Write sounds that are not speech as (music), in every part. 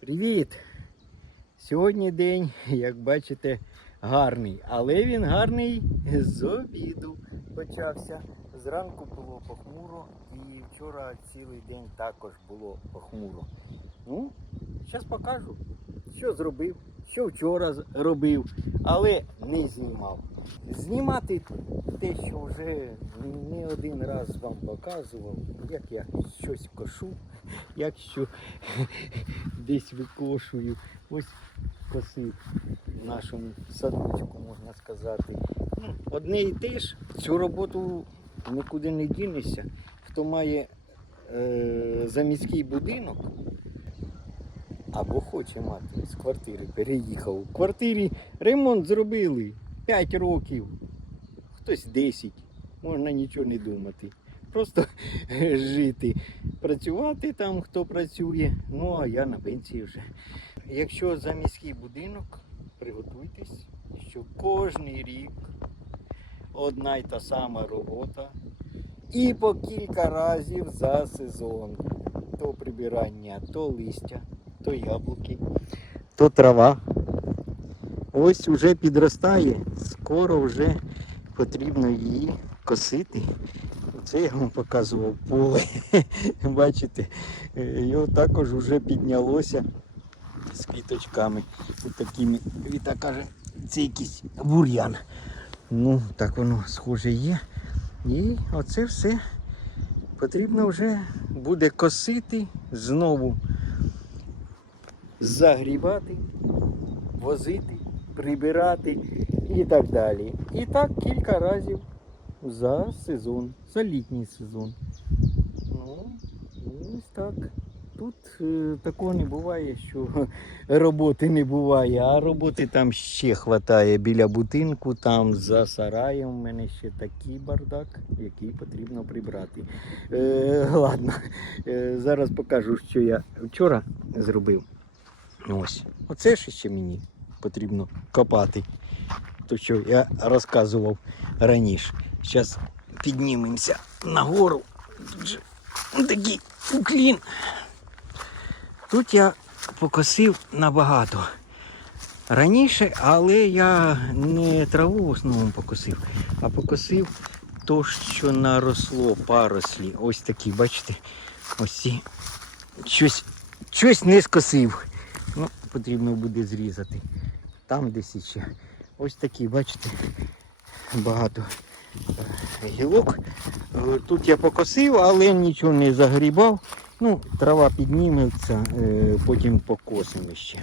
Привіт! Сьогодні день, як бачите, гарний, але він гарний з обіду почався. Зранку було похмуро і вчора цілий день також було похмуро. Ну, зараз покажу, що зробив, що вчора робив, але не знімав. Знімати те, що вже не один раз вам показував, як я щось кошу, як що (laughs) десь викошую. Ось косив в нашому садочку, можна сказати. Ну, Одне і те ж, цю роботу нікуди не дінешся. Хто має е, заміський будинок або хоче мати з квартири, переїхав. У квартирі ремонт зробили 5 років, хтось 10, можна нічого не думати. Просто (laughs) жити, працювати там, хто працює. Ну а я на пенсії вже. Якщо за міський будинок, приготуйтесь, що кожний рік одна й та сама робота. І по кілька разів за сезон. То прибирання, то листя, то яблуки, то трава. Ось вже підростає, скоро вже потрібно її косити. Це я вам показував поле. (laughs) Бачите, е, його також вже піднялося з квіточками. Ось такими. Віта каже, це якийсь бур'ян. Ну, так воно схоже є. І оце все потрібно вже буде косити, знову загрібати, возити, прибирати і так далі. І так кілька разів за сезон, за літній сезон. Ну, ось так. Тут е, такого не буває, що (laughs) роботи не буває, а роботи там ще вистачає біля будинку, там за сараєм у мене ще такий бардак, який потрібно прибрати. Е, ладно, е, зараз покажу, що я вчора зробив. Ось. Оце ж ще мені потрібно копати. То, що я розказував раніше. Зараз піднімемося нагору. Тут же такий уклін. Тут я покосив набагато раніше, але я не траву в основному покосив, а покосив то, що наросло парослі. Ось такі, бачите? Ось ці. Щось, щось не скосив. Потрібно буде зрізати. Там десь іще. Ось такі, бачите, багато е, гілок. Е, Тут я покосив, але нічого не загрібав. Ну, трава підніметься, е, потім покосимо ще.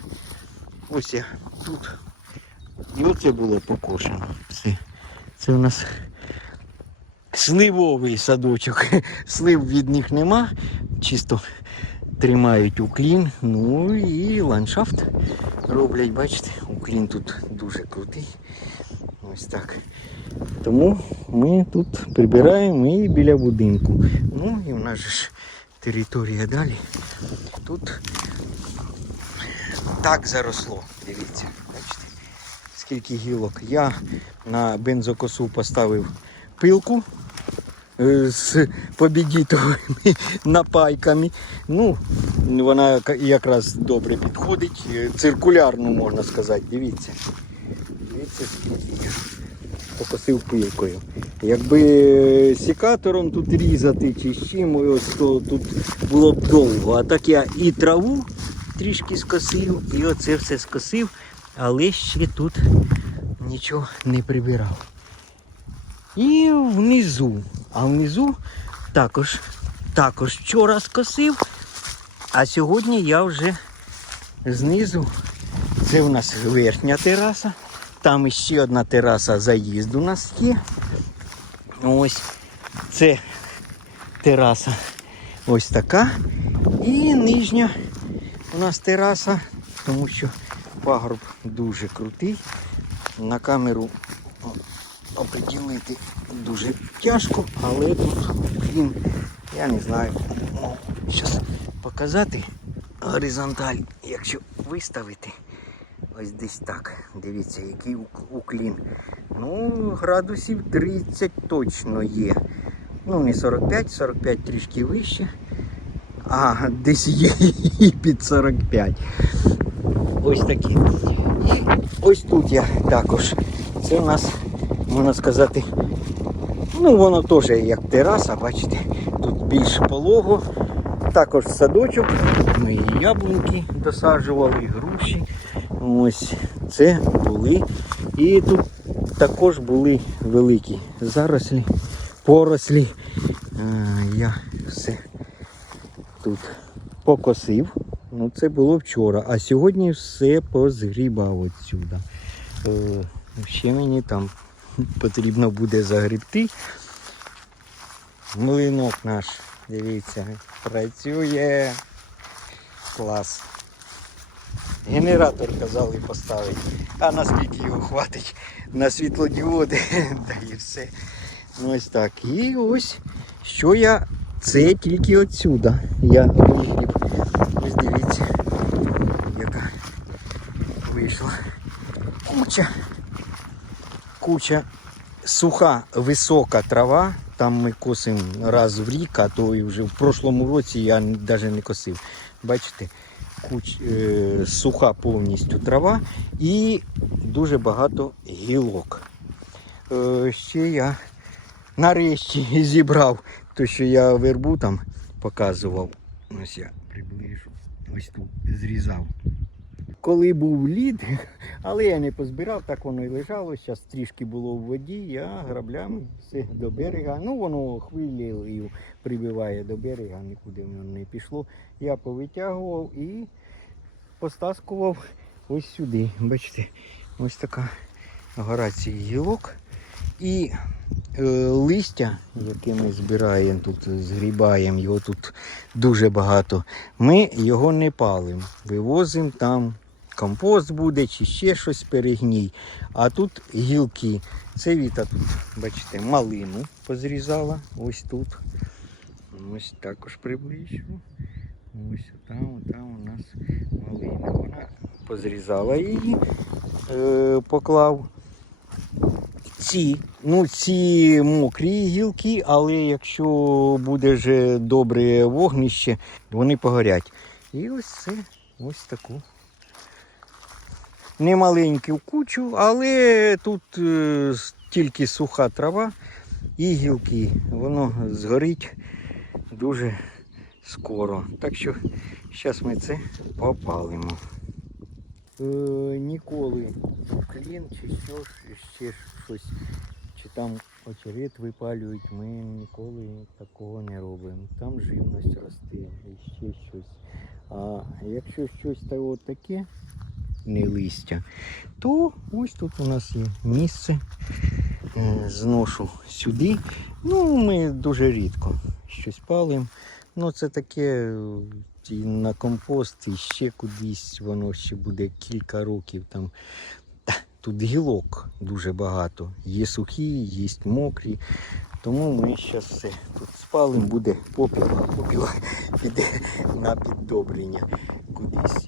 Ось я тут. І оце було покошено. Все. Це у нас сливовий садочок. (laughs) Слив від них нема, чисто тримають уклін. Ну і ландшафт роблять, бачите, уклін тут дуже крутий. Ось так. Тому ми тут прибираємо і біля будинку. Ну і в нас ж територія далі. Тут так заросло. Дивіться, бачите, скільки гілок. Я на бензокосу поставив пилку з побідітовими (laughs) напайками. Ну, вона якраз добре підходить. Е, Циркулярну можна сказати. Дивіться. Дивіться, скільки я покосив пилкою. Якби сікатором тут різати чи з чим, ось, то тут було б довго. А так я і траву трішки скосив, і оце все скосив, але ще тут нічого не прибирав. І внизу. А внизу також, також вчора скосив, а сьогодні я вже знизу. Це у нас верхня тераса. Там ще одна тераса заїзду у нас є. Ось це тераса ось така. І нижня у нас тераса, тому що пагорб дуже крутий. На камеру оприділити дуже тяжко, але тут він, я не знаю, зараз показати горизонталь, якщо виставити. Ось десь так. Дивіться, який уклін. Ну, градусів 30 точно є. Ну, не 45, 45 трішки вище. А, десь є і під 45. Ось такі. І ось тут я також. Це у нас, можна сказати, ну воно теж як тераса, бачите, тут більш полого. Також садочок. Ми і яблуньки досаджували, і груші. Ось це були. І тут також були великі зарослі, порослі. Я все тут покосив. Ну, це було вчора, а сьогодні все позгрібав отсюда. Е, ще мені там потрібно буде загрібти. Млинок наш, дивіться, працює. Клас. Генератор казали поставити. А наскільки його хватить на світлодіоди, (laughs) да і все. Ну ось так. І ось що я. Це тільки отсюда. Я вигріб. Ось дивіться, яка вийшла куча. Куча суха, висока трава. Там ми косимо раз в рік, а то і вже в прошлому році я навіть не косив. Бачите, куч, е, суха повністю трава і дуже багато гілок. Е, ще я нарешті (laughs) зібрав те, що я вербу там показував. Ось я приближу. Ось тут зрізав. Коли був лід, (laughs) але я не позбирав, так воно і лежало. Зараз трішки було в воді, я граблями все до берега. Ну воно хвилею прибиває до берега, нікуди воно не пішло. Я повитягував і постаскував ось сюди. Бачите, ось така гора цих гілок. І е, листя, яке ми збираємо тут, згрібаємо, його тут дуже багато. Ми його не палимо. Вивозимо там компост буде чи ще щось перегній. А тут гілки. Це Віта тут, бачите, малину позрізала. Ось тут. Ось також приближу. Ось там, там у нас малина. Вона позрізала її, е, поклав ці, ну ці мокрі гілки, але якщо буде вже добре вогнище, вони погорять. І ось це ось таку. Немаленьку кучу, але тут е, тільки суха трава і гілки. Воно згорить дуже скоро. Так що зараз ми це попалимо. Е, ніколи клін чи що, ще щось, чи там очерет випалюють, ми ніколи такого не робимо. Там живність росте ще щось. А якщо щось таке, не листя, то ось тут у нас є місце. Е, Зношу сюди. Ну, ми дуже рідко щось палимо. Ну, це таке е, і на компост, і ще кудись воно ще буде кілька років там. Тут гілок дуже багато. Є сухі, є мокрі. Тому ми зараз все тут спалимо, буде попіл, попіл (laughs) піде на піддобрення кудись.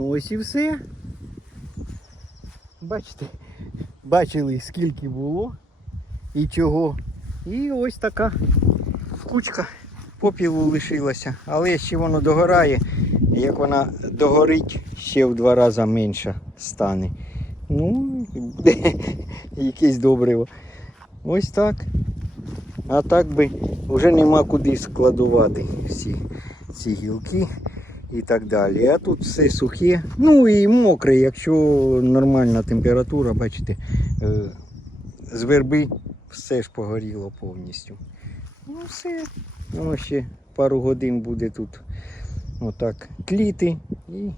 Ну ось і все. Бачите, бачили скільки було і чого. І ось така кучка попілу лишилася. Але ще воно догорає. Як вона догорить, ще в два рази менше стане. Ну, (laughs) якесь добриво. Ось так. А так би вже нема куди складувати всі ці гілки і так далі. А тут все сухе. Ну і мокре, якщо нормальна температура, бачите, е, з верби все ж погоріло повністю. Ну все. Воно ще пару годин буде тут отак тліти і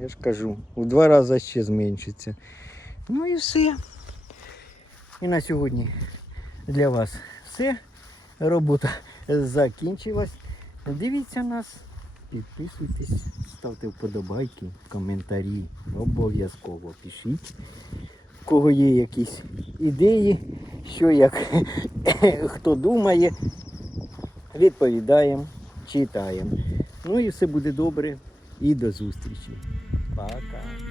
я ж кажу, в два рази ще зменшиться. Ну і все. І на сьогодні для вас все. Робота закінчилась. Дивіться нас, підписуйтесь, ставте вподобайки, коментарі. Обов'язково пишіть. У кого є якісь ідеї, що як (laughs) хто думає, відповідаємо, читаємо. Ну і все буде добре. І до зустрічі. Пока.